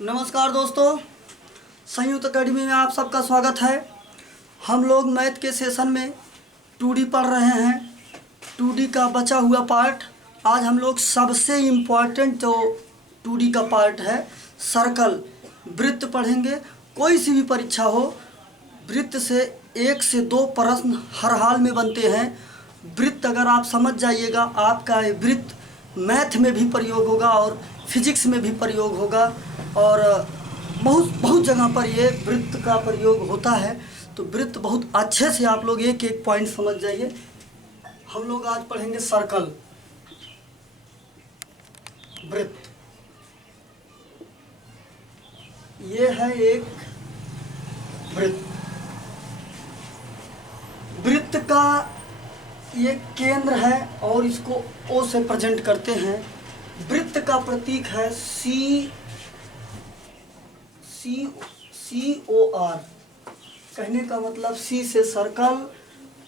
नमस्कार दोस्तों, संयुक्त अकेडमी में आप सबका स्वागत है। हम लोग मैथ के सेशन में 2D पढ़ रहे हैं। 2D का बचा हुआ पार्ट आज हम लोग सबसे इम्पॉर्टेंट जो 2D का पार्ट है सर्कल वृत्त पढ़ेंगे। कोई सी भी परीक्षा हो, वृत्त से 1 से 2 प्रश्न हर हाल में बनते हैं। वृत्त अगर आप समझ जाइएगा, आपका ये वृत्त मैथ में भी प्रयोग होगा और फिजिक्स में भी प्रयोग होगा और बहुत जगह पर ये वृत्त का प्रयोग होता है। तो वृत्त बहुत अच्छे से आप लोग एक एक पॉइंट समझ जाइए। हम लोग आज पढ़ेंगे सर्कल वृत्त। ये है एक वृत्त। वृत्त का ये केंद्र है और इसको O से प्रेजेंट करते हैं। वृत्त का प्रतीक है COR। कहने का मतलब C से सर्कल,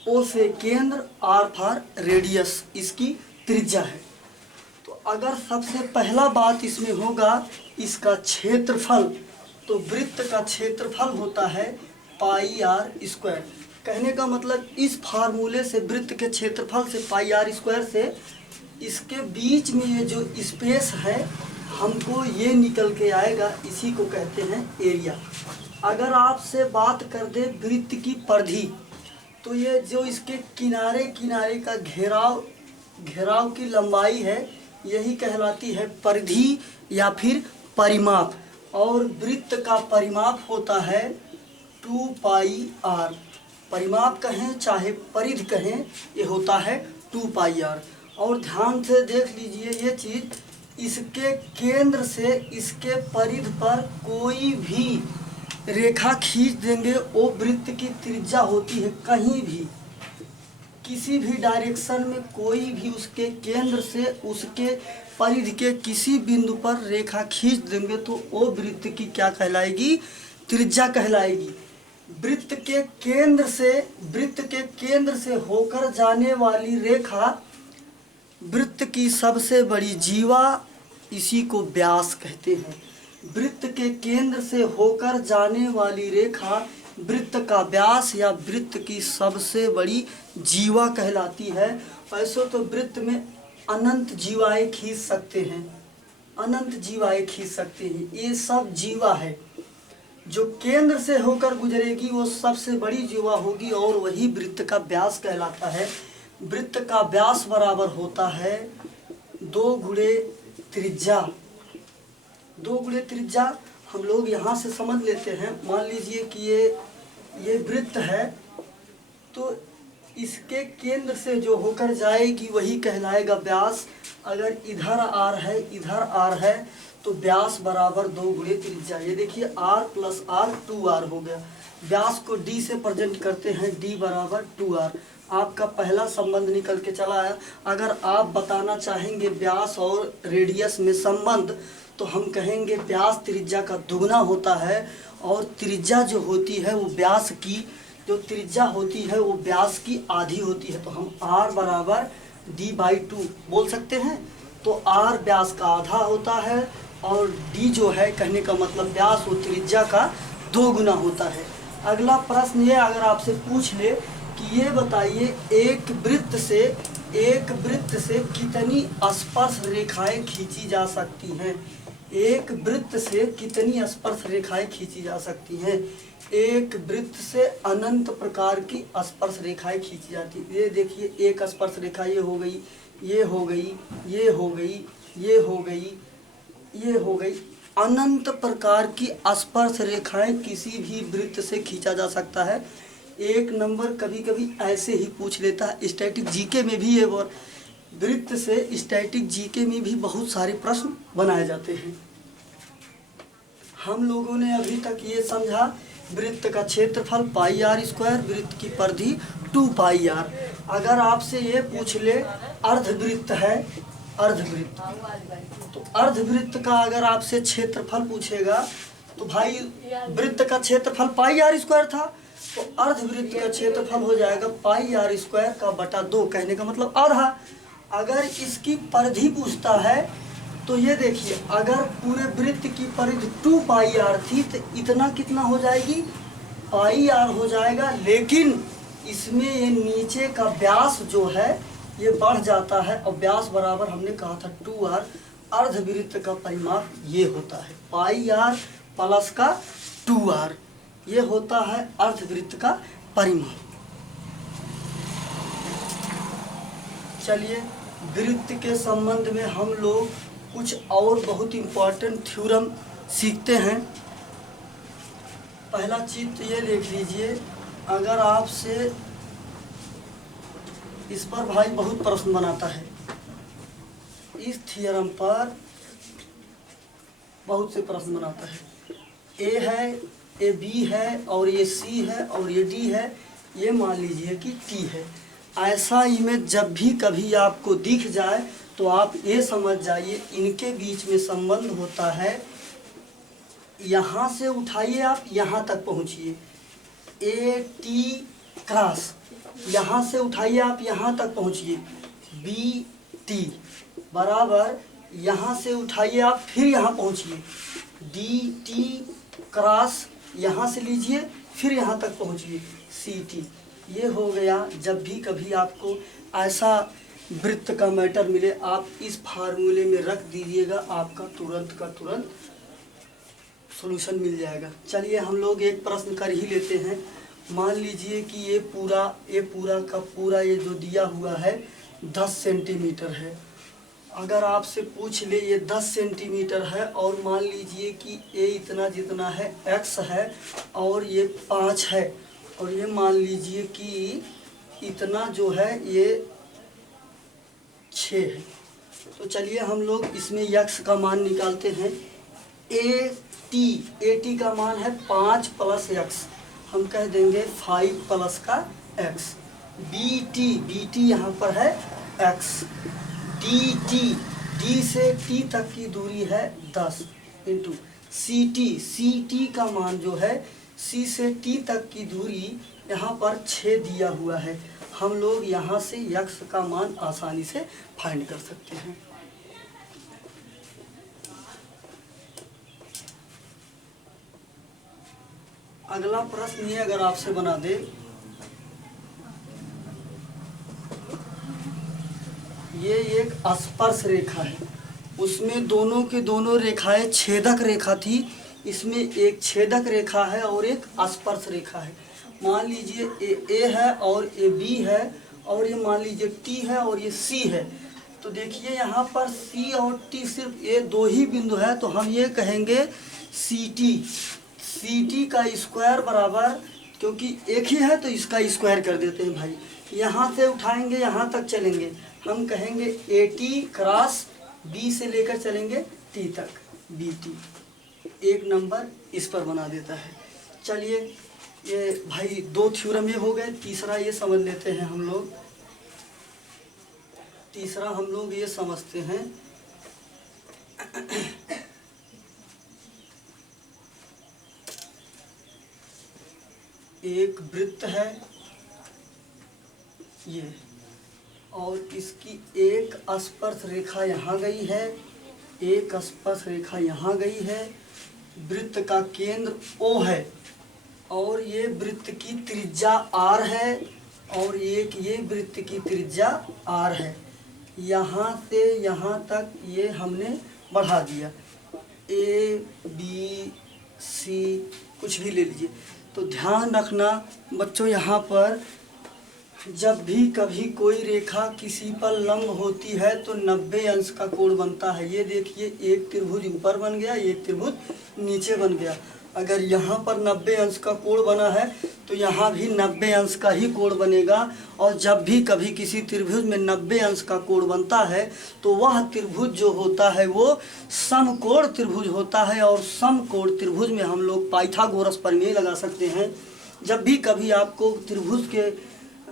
O से केंद्र, R फॉर रेडियस इसकी त्रिज्या है। तो अगर सबसे पहला बात इसमें होगा इसका क्षेत्रफल, तो वृत्त का क्षेत्रफल होता है पाई आर स्क्वायर। कहने का मतलब इस फार्मूले से वृत्त के क्षेत्रफल से पाई आर स्क्वायर से इसके बीच में ये जो स्पेस है हमको ये निकल के आएगा, इसी को कहते हैं एरिया। अगर आपसे बात कर दे वृत्त की परिधि, तो ये जो इसके किनारे किनारे का घेराव की लंबाई है यही कहलाती है परिधि या फिर परिमाप। और वृत्त का परिमाप होता है 2 पाई आर। परिमाप कहें चाहे परिधि कहें, ये होता है 2 पाई आर। और ध्यान से देख लीजिए ये चीज़, इसके केंद्र से इसके परिधि पर कोई भी रेखा खींच देंगे वो वृत्त की त्रिज्या होती है। कहीं भी किसी भी डायरेक्शन में कोई भी उसके केंद्र से उसके परिधि के किसी बिंदु पर रेखा खींच देंगे तो वो वृत्त की क्या कहलाएगी? त्रिज्या कहलाएगी। वृत्त के केंद्र से होकर जाने वाली रेखा वृत्त की सबसे बड़ी जीवा, इसी को व्यास कहते हैं। वृत्त के केंद्र से होकर जाने वाली रेखा वृत्त का व्यास या वृत्त की सबसे बड़ी जीवा कहलाती है। वैसे तो वृत्त में अनंत जीवाएं खींच सकते हैं, ये सब जीवा है। जो केंद्र से होकर गुजरेगी वो सबसे बड़ी जीवा होगी और वही वृत्त का व्यास कहलाता है। वृत्त का व्यास बराबर होता है 2 गुणे त्रिज्या। 2 गुणे त्रिज्या हम लोग यहाँ से समझ लेते हैं। मान लीजिए कि ये वृत्त है, तो इसके केंद्र से जो होकर जाएगी वही कहलाएगा व्यास। अगर इधर आर है, इधर आर है, तो व्यास बराबर 2 गुणे त्रिज्या। ये देखिए r + r 2r हो गया। व्यास को d से प्रेजेंट करते हैं, d बराबर 2r। आपका पहला संबंध निकल के चला है। अगर आप बताना चाहेंगे व्यास और रेडियस में संबंध, तो हम कहेंगे व्यास त्रिज्या का दुगना होता है और त्रिज्या जो होती है वो व्यास की जो त्रिज्या होती है वो व्यास की आधी होती है। तो हम r बराबर d/2 बोल सकते हैं। तो r व्यास का आधा होता है और d जो है कहने का मतलब व्यास वो त्रिज्या का 2 गुना होता है। अगला प्रश्न ये अगर आपसे पूछ ले कि ये बताइए एक वृत्त से कितनी स्पर्श रेखाएं खींची जा सकती हैं? एक वृत्त से कितनी स्पर्श रेखाएं खींची जा सकती हैं? एक वृत्त से अनंत प्रकार की स्पर्श रेखाएं खींची जाती है। ये देखिए एक स्पर्श रेखा ये हो गई, ये हो गई, ये हो गई, ये हो गई, ये हो गई। अनंत प्रकार की स्पर्श रेखाएं किसी भी वृत्त से खींचा जा सकता है। 1 नंबर कभी कभी ऐसे ही पूछ लेता है। स्टैटिक जीके में भी ये वृत्त से स्टैटिक जीके में भी बहुत सारे प्रश्न बनाए जाते हैं। हम लोगों ने अभी तक ये समझा वृत्त का क्षेत्रफल पाई आर स्क्वायर, वृत्त की परिधि 2 पाई आर। अगर आपसे ये पूछ ले अर्धवृत्त है, तो अर्धवृत्त का अगर आपसे क्षेत्रफल पूछेगा तो भाई वृत्त का क्षेत्रफल पाई आर स्क्वायर था, तो अर्धवृत्त का क्षेत्रफल हो जाएगा पाई आर स्क्वायर का बटा 2। कहने का मतलब आधा। अगर इसकी परिधि पूछता है तो ये देखिए, अगर पूरे वृत्त की परिधि 2 पाई आर थी तो इतना कितना हो जाएगी, पाई आर हो जाएगा। लेकिन इसमें ये नीचे का व्यास जो है ये बढ़ जाता है, और व्यास बराबर हमने कहा था 2r, अर्धवृत्त का परिमाप ये होता है पाई आर प्लस का 2r, ये होता है अर्धवृत्त का परिमाप। चलिए, वृत्त के संबंध में हम लोग कुछ और बहुत इम्पोर्टेंट थ्योरम सीखते हैं। पहला चीज तो ये देख लीजिए, अगर आपसे इस पर भाई बहुत प्रश्न बनाता है, इस थ्योरम पर बहुत से प्रश्न बनाता है। ए है, ये बी है, और ये सी है, और ये डी है, ये मान लीजिए कि टी है। ऐसा इमेज जब भी कभी आपको दिख जाए तो आप ये समझ जाइए इनके बीच में संबंध होता है। यहाँ से उठाइए आप यहाँ तक पहुँचिए, ए टी क्रॉस, यहाँ से उठाइए आप यहाँ तक पहुँचिए, बी टी बराबर, यहाँ से उठाइए आप फिर यहाँ पहुँचिए, डी टी क्रॉस, यहाँ से लीजिए फिर यहाँ तक पहुँचिए, सी टी। ये हो गया। जब भी कभी आपको ऐसा वृत्त का मैटर मिले, आप इस फार्मूले में रख दीजिएगा, आपका तुरंत का तुरंत सॉल्यूशन मिल जाएगा। चलिए, हम लोग एक प्रश्न कर ही लेते हैं। मान लीजिए कि ये पूरा का पूरा ये जो दिया हुआ है 10 सेंटीमीटर है। अगर आपसे पूछ ले ये 10 सेंटीमीटर है, और मान लीजिए कि ये इतना जितना है x है, और ये 5 है, और ये मान लीजिए कि इतना जो है ये 6 है। तो चलिए हम लोग इसमें x का मान निकालते हैं। ए टी का मान है 5 प्लस x, हम कह देंगे 5 प्लस का x। बी टी यहाँ पर है x। डी से टी तक की दूरी है 10 इंटू सी टी का मान जो है, सी से टी तक की दूरी यहाँ पर 6 दिया हुआ है। हम लोग यहाँ से x का मान आसानी से फाइंड कर सकते हैं। अगला प्रश्न ये अगर आपसे बना दे, ये एक स्पर्श रेखा है, उसमें दोनों की दोनों रेखाएं छेदक रेखा थी, इसमें एक छेदक रेखा है और एक स्पर्श रेखा है। मान लीजिए ए है और ये बी है, और ये मान लीजिए टी है और ये सी है। तो देखिए यहाँ पर सी और टी सिर्फ ये 2 ही बिंदु है, तो हम ये कहेंगे सी टी का स्क्वायर बराबर, क्योंकि एक ही है तो इसका स्क्वायर कर देते हैं भाई। यहाँ से उठाएंगे यहाँ तक चलेंगे, हम कहेंगे ए टी क्रॉस बी से लेकर चलेंगे टी तक, बी टी। 1 नंबर इस पर बना देता है। चलिए, ये भाई 2 थ्योरम ये हो गए। तीसरा ये समझ लेते हैं हम लोग। तीसरा हम लोग ये समझते हैं, एक वृत्त है ये, और इसकी एक स्पर्श रेखा यहाँ गई है, एक स्पर्श रेखा यहाँ गई है। वृत्त का केंद्र O है, और ये वृत्त की त्रिज्या R है, और एक ये वृत्त की त्रिज्या R है। यहाँ से यहाँ तक ये हमने बढ़ा दिया, A B C कुछ भी ले लीजिए। तो ध्यान रखना बच्चों, यहाँ पर जब भी कभी कोई रेखा किसी पर लंब होती है तो 90 अंश का कोण बनता है। ये देखिए, एक त्रिभुज ऊपर बन गया, एक त्रिभुज नीचे बन गया। अगर यहाँ पर 90 अंश का कोण बना है तो यहाँ भी 90 अंश का ही कोण बनेगा। और जब भी कभी किसी त्रिभुज में 90 अंश का कोण बनता है तो वह त्रिभुज जो होता है वो समकोण त्रिभुज होता है। और समकोण त्रिभुज में हम लोग पाइथागोरस प्रमेय लगा सकते हैं। जब भी कभी आपको त्रिभुज के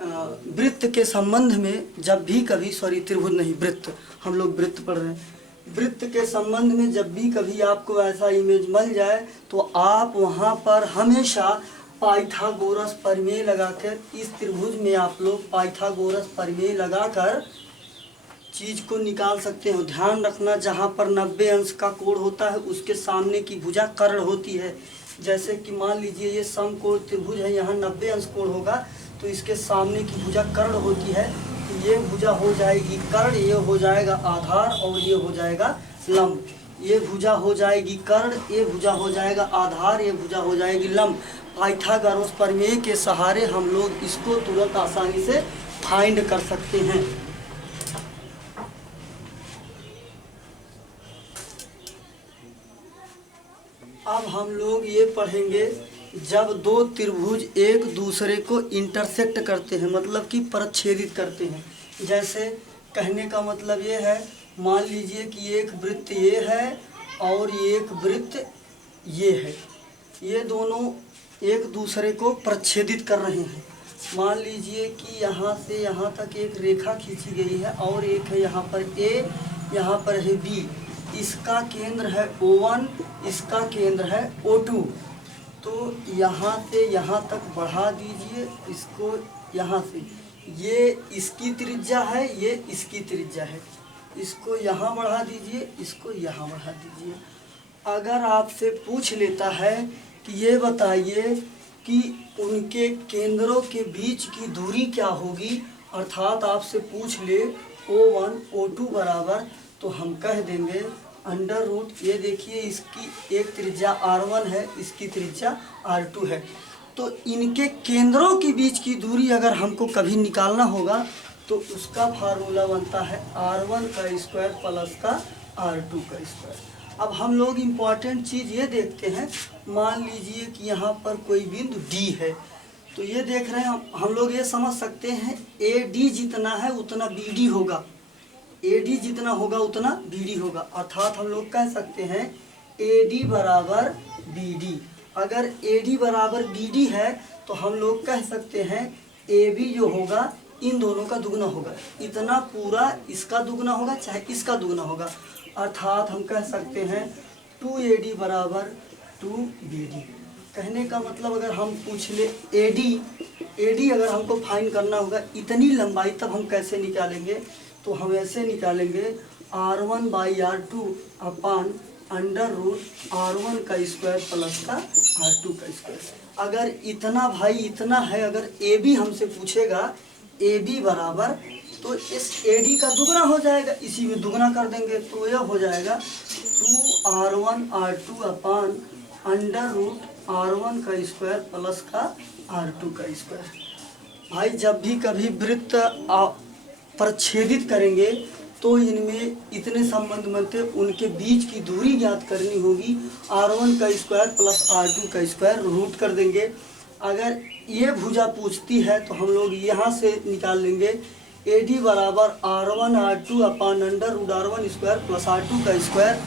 वृत्त के संबंध में, जब भी कभी त्रिभुज नहीं, वृत्त, हम लोग वृत्त पढ़ रहे हैं, वृत्त के संबंध में जब भी कभी आपको ऐसा इमेज मिल जाए तो आप वहाँ पर हमेशा पाइथागोरस प्रमेय लगाकर, इस त्रिभुज में आप लोग पाइथागोरस प्रमेय लगाकर चीज़ को निकाल सकते हो। ध्यान रखना, जहाँ पर 90 अंश का कोण होता है उसके सामने की भुजा कर्ण होती है। जैसे कि मान लीजिए ये समकोण त्रिभुज है, यहाँ 90 अंश कोण होगा तो इसके सामने की भुजा कर्ण होती है। तो ये भुजा हो जाएगी कर्ण, ये हो जाएगा आधार और ये हो जाएगा लंब। ये भुजा हो जाएगी कर्ण, ये भुजा हो जाएगा आधार, ये भुजा हो जाएगी लंब। पाइथागोरस प्रमेय के सहारे हम लोग इसको तुरंत आसानी से फाइंड कर सकते हैं। अब हम लोग ये पढ़ेंगे, जब दो त्रिभुज एक दूसरे को इंटरसेक्ट करते हैं, मतलब कि परच्छेदित करते हैं। जैसे कहने का मतलब ये है, मान लीजिए कि एक वृत्त ये है और एक वृत्त ये है, ये दोनों एक दूसरे को प्रच्छेदित कर रहे हैं। मान लीजिए कि यहाँ से यहाँ तक एक रेखा खींची गई है और एक है यहाँ पर A, यहाँ पर है B। इसका केंद्र है O1, इसका केंद्र है O2। तो यहाँ से यहाँ तक बढ़ा दीजिए इसको, यहाँ से ये इसकी त्रिज्या है, ये इसकी त्रिज्या है। इसको यहाँ बढ़ा दीजिए, इसको यहाँ बढ़ा दीजिए। अगर आपसे पूछ लेता है कि ये बताइए कि उनके केंद्रों के बीच की दूरी क्या होगी, अर्थात आपसे पूछ ले O1 O2 बराबर, तो हम कह देंगे अंडर रूट, ये देखिए इसकी एक त्रिज्या R1 है, इसकी त्रिज्या R2 है। तो इनके केंद्रों के बीच की दूरी अगर हमको कभी निकालना होगा तो उसका फार्मूला बनता है R1 का स्क्वायर प्लस का R2 का स्क्वायर। अब हम लोग इम्पॉर्टेंट चीज़ ये देखते हैं, मान लीजिए कि यहाँ पर कोई बिंदु D है, तो ये देख रहे हैं हम लोग ये समझ सकते हैं AD जितना है उतना BD होगा, AD जितना होगा उतना BD होगा। अर्थात हम लोग कह सकते हैं AD बराबर BD। अगर AD बराबर BD है तो हम लोग कह सकते हैं AB जो होगा इन दोनों का दुगना होगा। इतना पूरा इसका दुगना होगा चाहे इसका दुगना होगा। अर्थात हम कह सकते हैं 2AD बराबर 2BD। कहने का मतलब अगर हम पूछ ले AD अगर हमको फाइंड करना होगा इतनी लंबाई, तब हम कैसे निकालेंगे, तो हम ऐसे निकालेंगे R1/R2 अपान अंडर रूट R1 का स्क्वायर प्लस का R2 का स्क्वायर। अगर इतना भाई इतना है, अगर AB हमसे पूछेगा AB बराबर, तो इस AD का दुगना हो जाएगा, इसी में दुगना कर देंगे तो यह हो जाएगा 2R1R2 अपान अंडर रूट R1 का स्क्वायर प्लस का R2 का स्क्वायर। भाई जब भी कभी वृत्त प्रच्छेदित करेंगे तो इनमें इतने संबंध बनते, उनके बीच की दूरी ज्ञात करनी होगी। R1 का स्क्वायर प्लस R2 का स्क्वायर रूट कर देंगे। अगर ये भुजा पूछती है तो हम लोग यहाँ से निकाल लेंगे AD बराबर R1R2 upon under root R1 square plus R2 का स्क्वायर।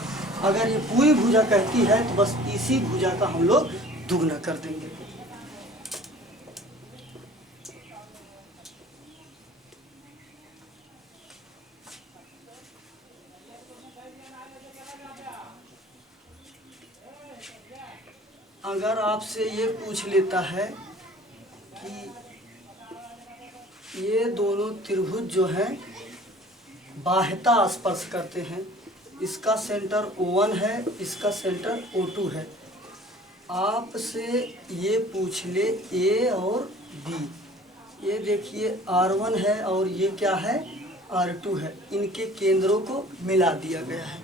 अगर ये पूरी भुजा कहती है तो बस इसी भुजा का हम लोग दुगना कर देंगे। अगर आपसे ये पूछ लेता है कि ये दोनों त्रिभुज जो हैं बाह्यता स्पर्श करते हैं, इसका सेंटर O1 है, इसका सेंटर O2 है, आपसे ये पूछ ले A और B, ये देखिए R1 है और ये क्या है R2 है, इनके केंद्रों को मिला दिया गया है।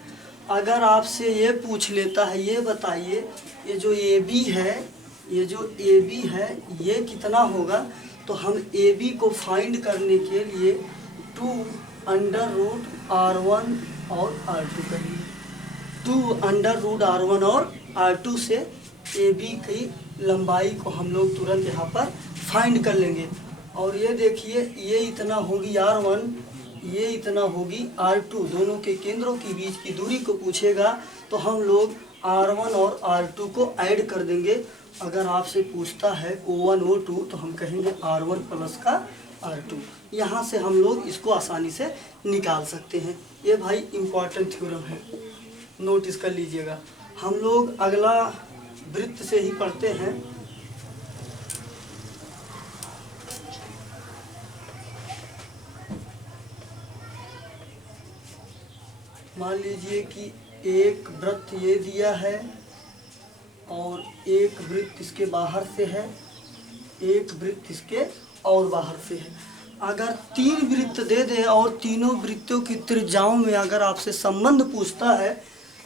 अगर आपसे ये पूछ लेता है ये बताइए ये जो AB है, ये जो AB है ये कितना होगा, तो हम AB को फाइंड करने के लिए 2 अंडर रूट R1 और R2 करेंगे। 2 अंडर रूट R1 और R2 से AB की लंबाई को हम लोग तुरंत यहाँ पर फाइंड कर लेंगे। और ये देखिए ये इतना होगी R1, ये इतना होगी R2, दोनों के केंद्रों के बीच की दूरी को पूछेगा तो हम लोग R1 और R2 को ऐड कर देंगे। अगर आपसे पूछता है O1 O2 तो हम कहेंगे R1 प्लस का R2। यहाँ से हम लोग इसको आसानी से निकाल सकते हैं। ये भाई इम्पॉर्टेंट थ्योरम है, नोटिस कर लीजिएगा। हम लोग अगला वृत्त से ही पढ़ते हैं। मान लीजिए कि एक वृत्त ये दिया है और एक वृत्त इसके बाहर से है, एक वृत्त इसके और बाहर से है। अगर 3 वृत्त दे दे और तीनों वृत्तों की त्रिज्याओं में अगर आपसे संबंध पूछता है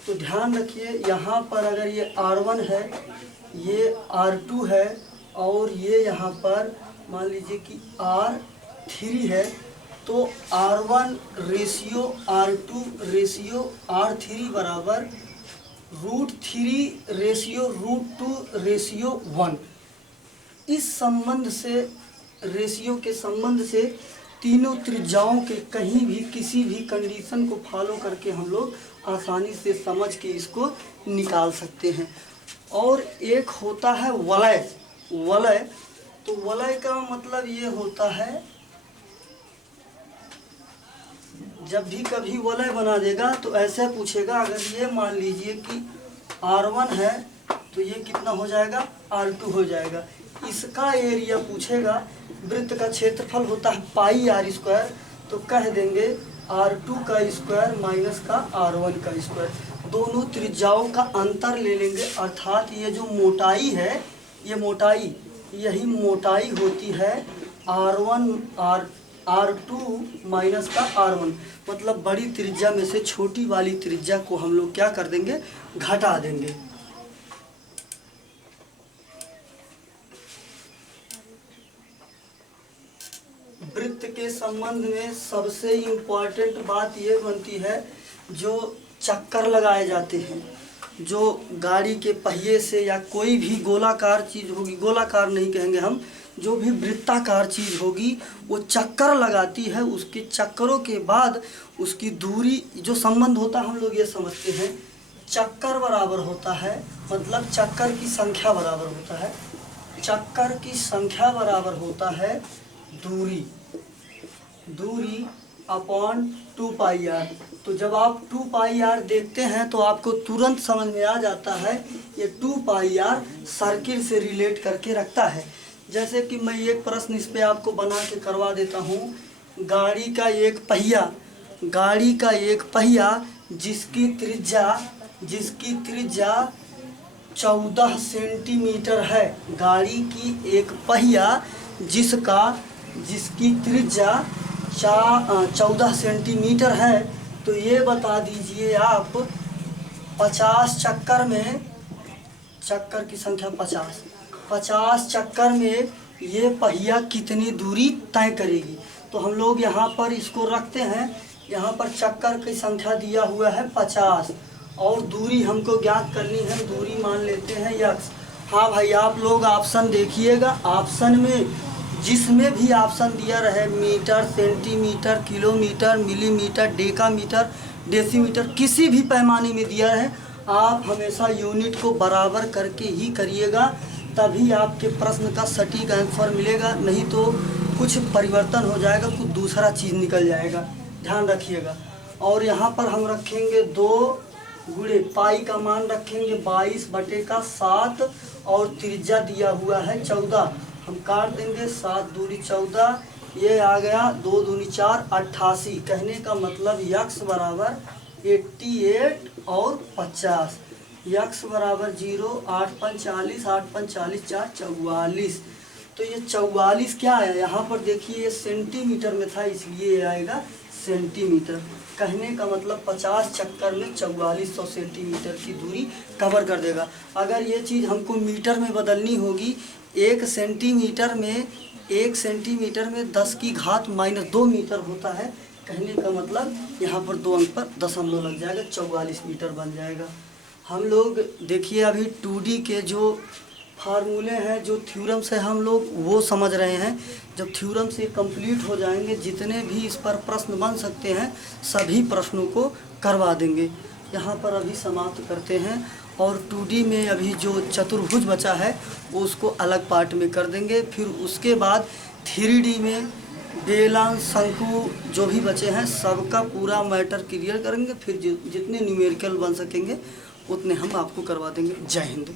तो ध्यान रखिए, यहाँ पर अगर ये R1 है, ये R2 है और ये यहाँ पर मान लीजिए कि R3 है, तो R1 ratio R2 ratio R3 बराबर √3 रेशियो √2 रेशियो 1। इस संबंध से, रेशियो के संबंध से तीनों त्रिज्याओं के कहीं भी किसी भी कंडीशन को फॉलो करके हम लोग आसानी से समझ के इसको निकाल सकते हैं। और एक होता है वलय। वलय, तो वलय का मतलब ये होता है, जब भी कभी वलय बना देगा तो ऐसे पूछेगा, अगर ये मान लीजिए कि R1 है तो ये कितना हो जाएगा, R2 हो जाएगा। इसका एरिया पूछेगा, वृत्त का क्षेत्रफल होता है πr², तो कह देंगे R2 का स्क्वायर माइनस का R1 का स्क्वायर। दोनों त्रिज्याओं का अंतर ले लेंगे, अर्थात ये जो मोटाई है, ये मोटाई, यही मोटाई होती है R2 माइनस का R1। मतलब बड़ी त्रिज्या में से छोटी वाली त्रिज्या को हम लोग क्या कर देंगे, घटा देंगे। वृत्त के संबंध में सबसे इम्पोर्टेंट बात ये बनती है, जो चक्कर लगाए जाते हैं, जो गाड़ी के पहिए से या कोई भी गोलाकार चीज़ होगी, गोलाकार नहीं कहेंगे हम, जो भी वृत्ताकार चीज़ होगी वो चक्कर लगाती है। उसके चक्करों के बाद उसकी दूरी, जो संबंध होता है हम लोग ये समझते हैं, चक्कर बराबर होता है, मतलब चक्कर की संख्या बराबर होता है, चक्कर की संख्या बराबर होता है दूरी, दूरी अपॉन 2πr। तो जब आप 2πr देखते हैं तो आपको तुरंत समझ में आ जाता है, ये 2πr सर्किल से रिलेट करके रखता है। जैसे कि मैं एक प्रश्न इस पे आपको बना के करवा देता हूँ। गाड़ी का एक पहिया, गाड़ी का एक पहिया जिसकी त्रिज्या 14 सेंटीमीटर है, गाड़ी की एक पहिया जिसकी त्रिज्या 14 सेंटीमीटर है, तो ये बता दीजिए आप 50 चक्कर में, चक्कर की संख्या 50 चक्कर में ये पहिया कितनी दूरी तय करेगी। तो हम लोग यहाँ पर इसको रखते हैं, यहाँ पर चक्कर की संख्या दिया हुआ है 50 और दूरी हमको ज्ञात करनी है, दूरी मान लेते हैं x। हाँ भाई, आप लोग ऑप्शन देखिएगा, ऑप्शन में जिसमें भी ऑप्शन दिया रहे, metre, centimetre, kilometre, millimetre, decametre, decimetre, किसी भी पैमाने में दिया रहे, आप हमेशा यूनिट को बराबर करके ही करिएगा, तभी आपके प्रश्न का सटीक आंसर मिलेगा। नहीं तो कुछ परिवर्तन हो जाएगा, कुछ दूसरा चीज़ निकल जाएगा, ध्यान रखिएगा। और यहाँ पर हम रखेंगे 2 गुणे पाई का मान रखेंगे 22/7 और त्रिज्या दिया हुआ है 14, हम काट देंगे, 7 दूनी 14, ये आ गया 2 दूनी 4, 88। कहने का मतलब x बराबर 88 और 50, x बराबर 0, 8 5 40, 8 5 40, 4 44। तो ये 44 क्या आया, यहाँ पर देखिए ये सेंटीमीटर में था इसलिए आएगा सेंटीमीटर। कहने का मतलब 50 चक्कर में 4400 सेंटीमीटर की दूरी कवर कर देगा। अगर ये चीज़ हमको मीटर में बदलनी होगी, 1 सेंटीमीटर में 10 की घात -2 मीटर होता है। कहने का मतलब यहाँ पर 2 अंक पर दशमलव लग जाएगा, 44 मीटर बन जाएगा। हम लोग देखिए अभी 2D के जो फार्मूले हैं, जो थ्योरम्स है, हम लोग वो समझ रहे हैं। जब थ्योरम से कंप्लीट हो जाएंगे, जितने भी इस पर प्रश्न बन सकते हैं सभी प्रश्नों को करवा देंगे। यहाँ पर अभी समाप्त करते हैं और 2D में अभी जो चतुर्भुज बचा है वो उसको अलग पार्ट में कर देंगे। फिर उसके बाद 3D में बेलन, शंकु जो भी बचे हैं सबका पूरा मैटर क्लियर करेंगे। फिर जितने न्यूमेरिकल बन सकेंगे उतने हम आपको करवा देंगे। जय हिंद।